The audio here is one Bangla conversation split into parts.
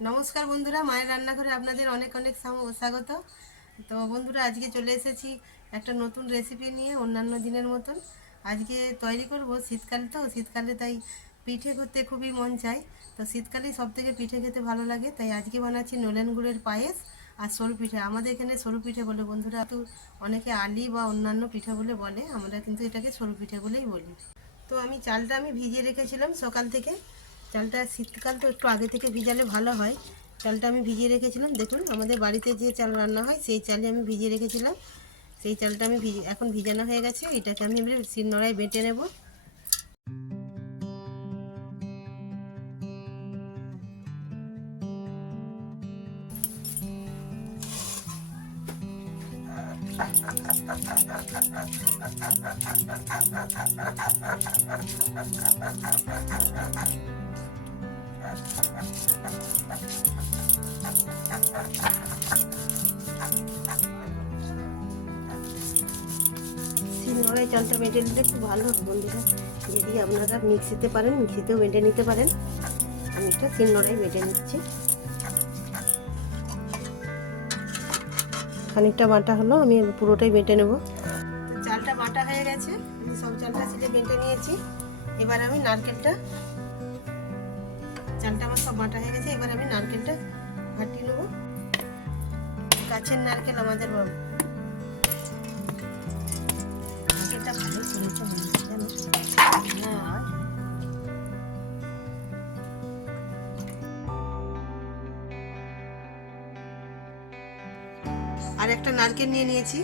নমস্কার বন্ধুরা, মায়ের রান্নাঘরে আপনাদের অনেক অনেক স্বাগত। তো বন্ধুরা, আজকে চলে এসেছি একটা নতুন রেসিপি নিয়ে। অন্যান্য দিনের মতন আজকে তৈরি করব শীতকাল, তো শীতকালে তাই পিঠে করতে খুবই মন চায়। তো শীতকালেই সবথেকে পিঠে খেতে ভালো লাগে, তাই আজকে বানাচ্ছি নলেন গুড়ের পায়েস আর সরু পিঠে। আমাদের এখানে সরু পিঠে বলে বন্ধুরা, তো অনেকে আলি বা অন্যান্য পিঠে বলে বলে, আমরা কিন্তু এটাকে সরু পিঠে বলেই বলি। তো চালটা আমি ভিজিয়ে রেখেছিলাম সকাল থেকে। চালটা শীতকাল তো একটু আগে থেকে ভিজালে ভালো হয়। চালটা আমি ভিজিয়ে রেখেছিলাম, দেখুন আমাদের বাড়িতে যে চাল রান্না হয় সেই চালে আমি ভিজিয়ে রেখেছিলাম। সেই চালটা আমি এখন ভিজানো হয়ে গেছে। এটাকে আমি এবারে শিলনোড়ায় বেটে নেব। শিলনোড়ায় চালটা বেটে নিলে খুব ভালো হবে বন্ধুরা। যদি আপনারা মিক্সিতে পারেন, মিক্সিতেও বেটে নিতে পারেন। আমি এটা শিলনোড়ায় বেটে নিচ্ছি। খানিকটা বাটা হলো, আমি পুরোটাই বেটে নেব। চালটা বাটা হয়ে গেছে, আমি সব চালটা ছিলে বেটে নিয়েছি। এবার আমি চালটা আমার সব বাটা হয়ে গেছে। এবার আমি নারকেলটা ফাটিয়ে নেব। গাছের নারকেল আমাদের নারকেলটা ভালো করেছে আর একটা নারকেল নিয়ে নিয়েছি।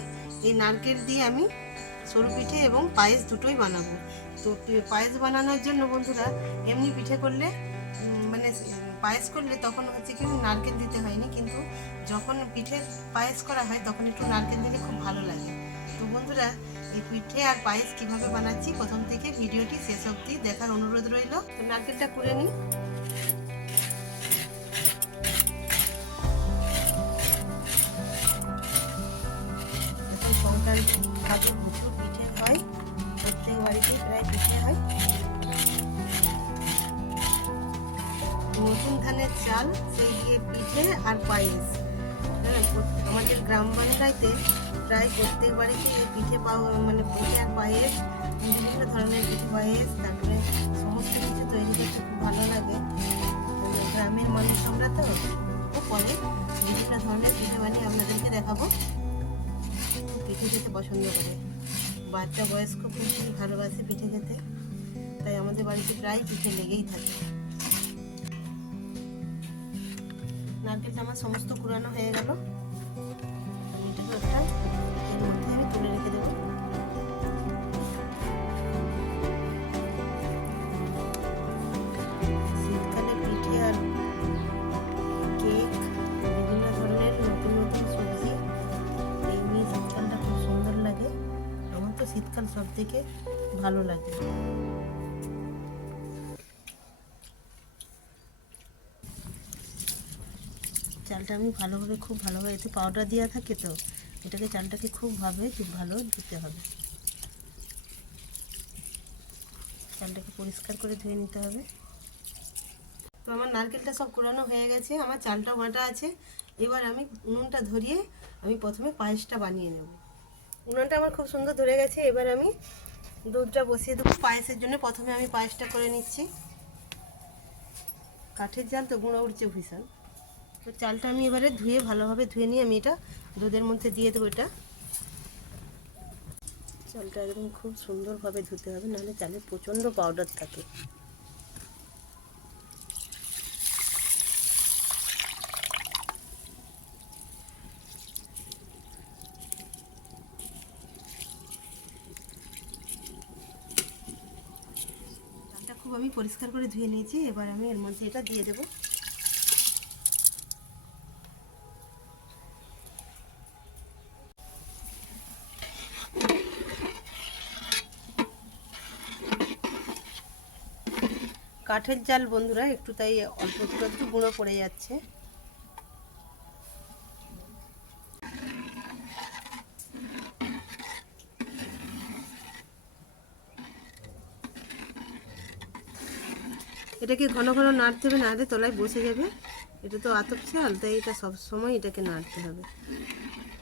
এই নারকেল দিয়ে আমি সরু পিঠে এবং পায়েস দুটোই বানাবো। তো পায়েস বানানোর জন্য বন্ধুরা, এমনি পিঠে করলে মানে পায়েস করলে তখন হচ্ছে কি নারকেল দিতে হয়নি, কিন্তু যখন পিঠে পায়েস করা হয় তখন একটু নারকেল দিলে খুব ভালো লাগে। তো বন্ধুরা, এই পিঠে আর পায়েস কিভাবে বানাচ্ছি প্রথম থেকে ভিডিওটি শেষ অবধি দেখার অনুরোধ রইল। তো নারকেলটা কুড়ে নিই। সংক্রান্তি প্রচুর পিঠে হয়, প্রত্যেক বাড়িতেই প্রায় পিঠে হয়। নতুন ধানের চাল, সেই দিয়ে পিঠে আর পায়েস। হ্যাঁ, আমাদের গ্রাম বাংলাতে প্রায় প্রত্যেক বাড়িতে পিঠে মানে পিঠে আর পায়েস, বিভিন্ন ধরনের পিঠে পায়েস, তারপরে সমস্ত কিছু তৈরি করতে খুব ভালো লাগে। গ্রামের মানুষ আমরা তো পরে বিভিন্ন ধরনের পিঠে বানিয়ে আপনাদেরকে দেখাবো। পিঠে খেতে পছন্দ করে, বাচ্চা বয়স্ক খুব ভালোবাসে পিঠে খেতে, তাই আমাদের বাড়িতে প্রায় পিঠে লেগেই থাকে। নারকেলটা আমার সমস্ত কুড়ানো হয়ে গেল। এর মধ্যে আমি তুলে রেখে দেবো। শীতকালে পিঠে আর কেক, বিভিন্ন ধরনের নতুন নতুন সবজি, এই নিয়ে শীতকালটা খুব সুন্দর লাগে। আমার তো শীতকাল সব থেকে ভালো লাগে। চালটা আমি খুব ভালোভাবে, এতে পাউডার দেওয়া থাকে, তো চালটাকে খুব ভালো ধুতে হবে। চালটাকে পরিষ্কার করে ধুয়ে নিতে হবে। তো আমার নারকেলটা সব কুড়ানো হয়ে গেছে, আমার চালটাও বাটা আছে। এবার আমি উনুনটা ধরিয়ে আমি প্রথমে পায়েসটা বানিয়ে নেব। উনুনটা আমার খুব সুন্দর ধরে গেছে। এবার আমি দুধটা বসিয়ে দেবো পায়েসের জন্য। প্রথমে আমি পায়েসটা করে নিচ্ছি। কাঠের জাল তো, গুঁড়ো উঠছে ভীষণ। তো চালটা আমি এবারে ভালোভাবে ধুয়ে নিয়ে আমি এটা দুধের মধ্যে দিয়ে দেবো। চালটা একদম খুব সুন্দরভাবে ধুতে হবে, নাহলে চালে প্রচণ্ড পাউডার থাকে। চালটা খুব আমি পরিষ্কার করে ধুয়ে নিয়েছি। এবার আমি এর মধ্যে এটা দিয়ে দেবো। কাঠের জাল বন্ধুরা, একটু তাই অল্প একটু গুঁড়ো পড়ে যাচ্ছে। এটাকে ঘন ঘন নাড়তে হবে, নাড়লে তলায় বসে যাবে। এটা তো আতপ চাল, তাই এটা সব সময় এটাকে নাড়তে হবে,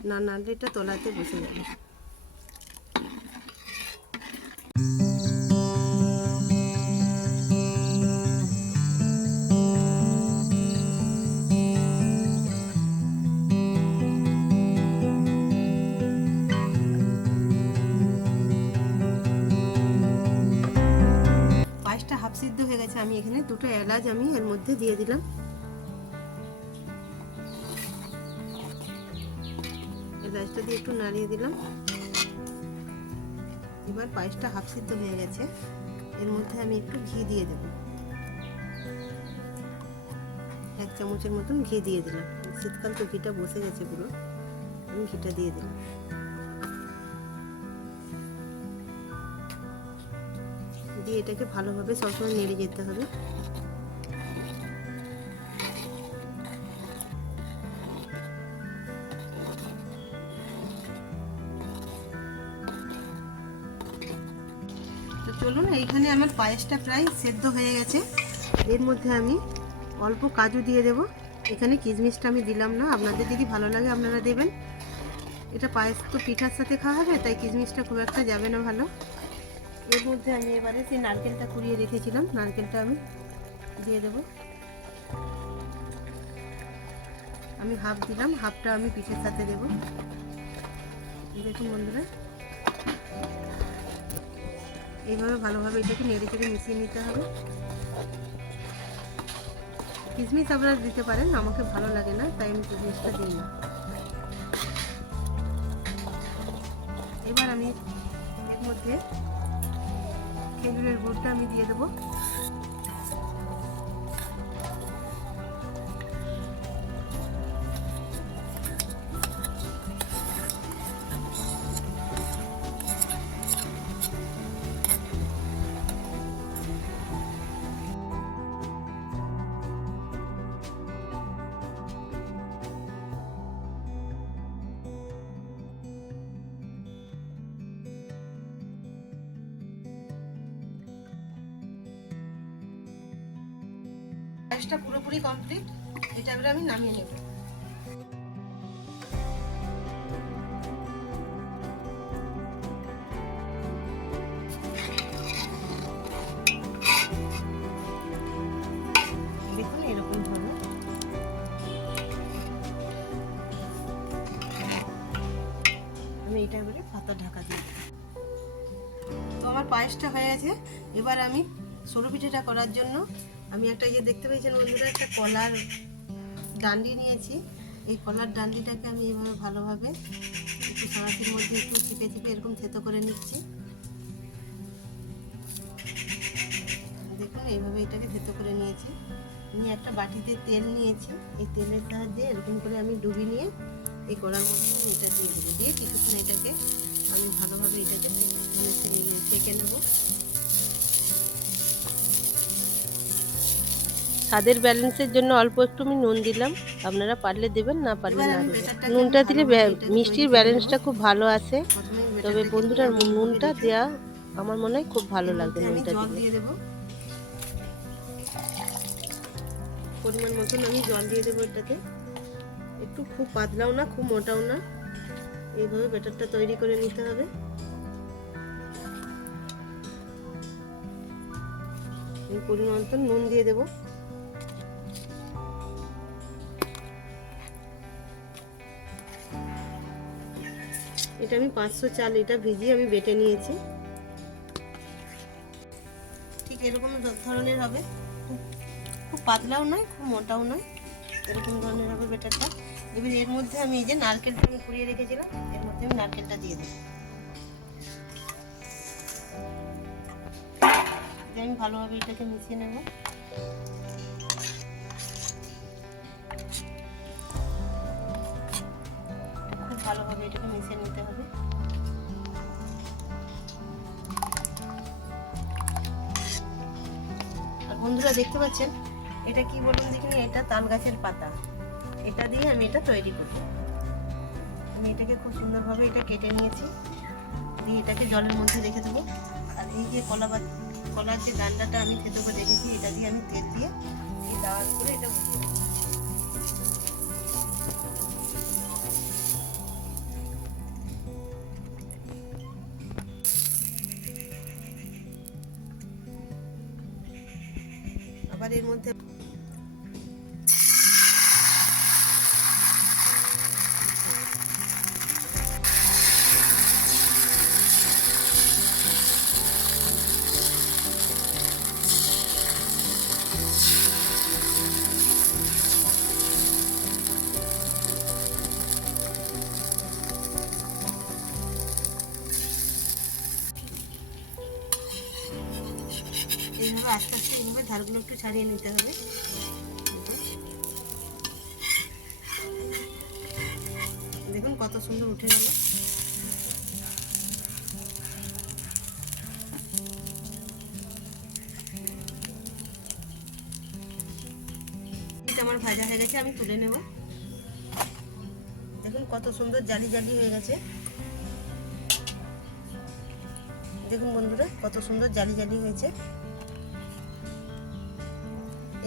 না নাড়লে এটা তলাতে বসে যাবে। পায়েসটা হাফ সিদ্ধ হয়ে গেছে। আমি এখানে দুটো এলাচ আমি এর মধ্যে দিয়ে দিলাম। এলাচটা দিয়ে একটু নাড়িয়ে দিলাম। এবার পায়েসটা হাফ সিদ্ধ হয়ে গেছে, এর মধ্যে আমি একটু ঘি দিয়ে দেব। 1 চামচের মতন ঘি দিয়ে দিলাম। শীতকাল তো ঘিটা বসে গেছে পুরো, আমি ঘিটা দিয়ে দিলাম। দিয়ে এটাকে ভালোভাবে সবসময় নেড়ে যেতে হবে। তো চলুন, এইখানে আমার পায়েসটা প্রায় সেদ্ধ হয়ে গেছে। এর মধ্যে আমি অল্প কাজু দিয়ে দেব। এখানে কিশমিশটা আমি দিলাম না, আপনাদের যদি ভালো লাগে আপনারা দেবেন। এটা পায়েস তো পিঠার সাথে খাওয়া হবে, তাই কিশমিশটা খুব একটা যাবে না ভালো। এর মধ্যে আমি এবারে সেই নারকেলটা কুড়িয়ে রেখেছিলাম, নারকেলটা আমি দিয়ে দেব। আমি হাফ দিলাম, হাফটা আমি পিঠের সাথে দেব। দেখুন বন্ধুরা, এইভাবে ভালোভাবে এটাকে নেড়ে চেড়ে মিশিয়ে নিতে হবে। কিশমিশ আপনারা দিতে পারেন, আমাকে ভালো লাগে না তাই আমি কিশমিশটা দিই না। এবার আমি এর মধ্যে খেজুরের গুড়টা আমি দিয়ে দেবো। পায়েসটা পুরোপুরি কমপ্লিট। এটা এবার আমি নামিয়ে নেব। দেখুন এরকম ভাবে আমি এটা এবারে পাতা ঢাকা দিয়ে দেব। তো আমার পায়েসটা হয়ে গেছে। এবার আমি সরু পিঠাটা করার জন্য আমি একটা দেখতে পেয়েছেন বন্ধুরা, একটা কলার ডান্ডি নিয়েছি। এই কলার ডান্ডিটাকে আমি এইভাবে ভালোভাবে একটু সাঁড়াশির মধ্যে একটু চিপে চিপে এরকম থেতো করে নিচ্ছি। দেখুন এইভাবে এটাকে থেতো করে নিয়েছি। নিয়ে একটা বাটিতে তেল নিয়েছি, এই তেলের সাহায্যে এরকম করে আমি ডুবি নিয়ে এই কড়ার মধ্যে আমি এটা দিয়ে দেবো। দিয়ে কিছুক্ষণ এটাকে আমি ভালোভাবে এটাকে সেঁকে নেব। স্বাদের ব্যালেন্সের জন্য অল্প একটু আমি নুন দিলাম, আপনারা পারলে দেবেন, না পারলে না দেবেন। নুনটা দিলে মিষ্টির ব্যালেন্সটা খুব ভালো আসে। তবে বন্ধুরা নুনটা দেওয়া আমার মনে হয় খুব ভালো লাগবে। নুনটা দিয়ে দেবো পরিমাণ মতন, আমি জল দিয়ে দেবো এটাতে। একটু খুব পাতলাও না খুব মোটাও না, এইভাবে ব্যাটারটা তৈরি করে নিতে হবে। এই পরিমাণ মতন নুন দিয়ে দেবো। এটা আমি 500 চাল এটা ভিজিয়ে আমি বেটে নিয়েছি। ঠিক এরকম ধরনের হবে, খুব পাতলাও নয় খুব মোটাও নয়, এরকম ধরনের হবে ব্যাটারটা। এবার এর মধ্যে আমি এই যে নারকেলটা আমি কুড়িয়ে রেখেছিলাম, এর মধ্যে আমি নারকেলটা দিয়ে দেব। আমি ভালোভাবে এটাকে মিশিয়ে নেব। খুব ভালোভাবে এটাকে মিশিয়ে নিতে হবে। আর বন্ধুরা দেখতে পাচ্ছেন এটা কি বলুন দেখিনি, এটা তাল গাছের পাতা, এটা দিয়ে আমি এটা তৈরি করব। আমি এটাকে খুব সুন্দরভাবে এটা কেটে নিয়েছি, দিয়ে এটাকে জলের মধ্যে রেখে দেবো। আর এই যে কলার যে ডান্ডাটা আমি থেতো করে রেখেছি, এটা দিয়ে আমি তেল দিয়ে এই দাওয়াত করে এটা বসিয়ে দেবো। এবার এর মধ্যে এইভাবে আস্তে আস্তে এইভাবে ধারগুলো একটু ছাড়িয়ে নিতে হবে। দেখুন কত সুন্দর উঠে গেল। এটা আমার ভাজা হয়ে গেছে, আমি তুলে নেব। দেখুন কত সুন্দর জালি জালি হয়ে গেছে। দেখুন বন্ধুরা কত সুন্দর জালি জালি হয়েছে।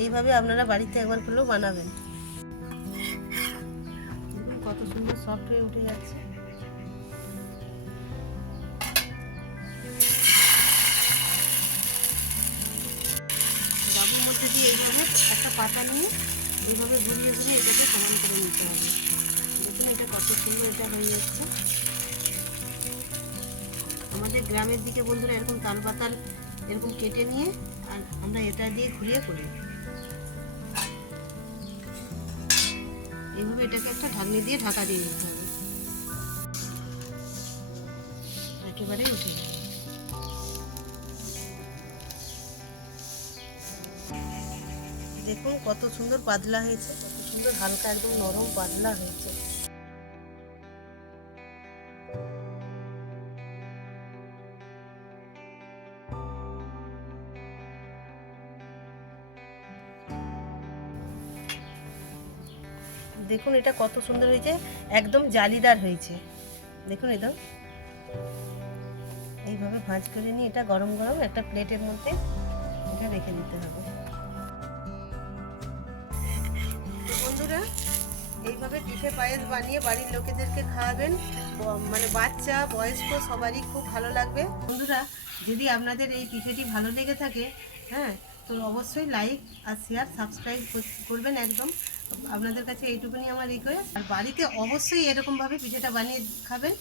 এইভাবে আপনারা বাড়িতে একবার করলেও বানাবেন। দেখুন কত সুন্দর সফট হয়ে উঠে যাচ্ছে। ডাবুর মধ্যে দিয়ে এইভাবে একটা পাতা নিয়ে এইভাবে ঘুরিয়ে ঘুরিয়ে এটাকে সমান করে নিতে হবে। দেখুন এটা কত সুন্দর এটা হয়ে যাচ্ছে। আমাদের গ্রামের দিকে বন্ধুরা এরকম তাল পাতাল এরকম কেটে নিয়ে আর আমরা এটা দিয়ে ঘুরিয়ে করি। এইভাবে এটাকে একটা ঢাকনি দিয়ে ঢাকা দিয়ে দিতে হবে। একেবারে উঠে যাবে। দেখুন কত সুন্দর পাতলা হয়েছে, কত সুন্দর হালকা একদম নরম পাতলা হয়েছে। দেখুন এটা কত সুন্দর হয়েছে, একদম জালিদার হয়েছে। দেখুন একদম এইভাবে ভাঁজ করে নিয়ে এটা গরম গরম একটা প্লেটের মধ্যে এটা রেখে দিতে হবে। বন্ধুরা এইভাবে পিঠে পায়েস বানিয়ে বাড়ির লোকেদেরকে খাওয়াবেন, মানে বাচ্চা বয়স্ক সবারই খুব ভালো লাগবে। বন্ধুরা যদি আপনাদের এই পিঠেটি ভালো লেগে থাকে, হ্যাঁ, তো অবশ্যই লাইক আর শেয়ার সাবস্ক্রাইব করবেন। একদম আপনাদের কাছে এইটুকুনি আমার রিকোয়েস্ট। আর বাড়িতে অবশ্যই এরকমভাবে পিঠেটা বানিয়ে খাবেন।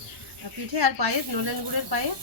পিঠে আর পায়েস, নলেন গুড়ের পায়েস।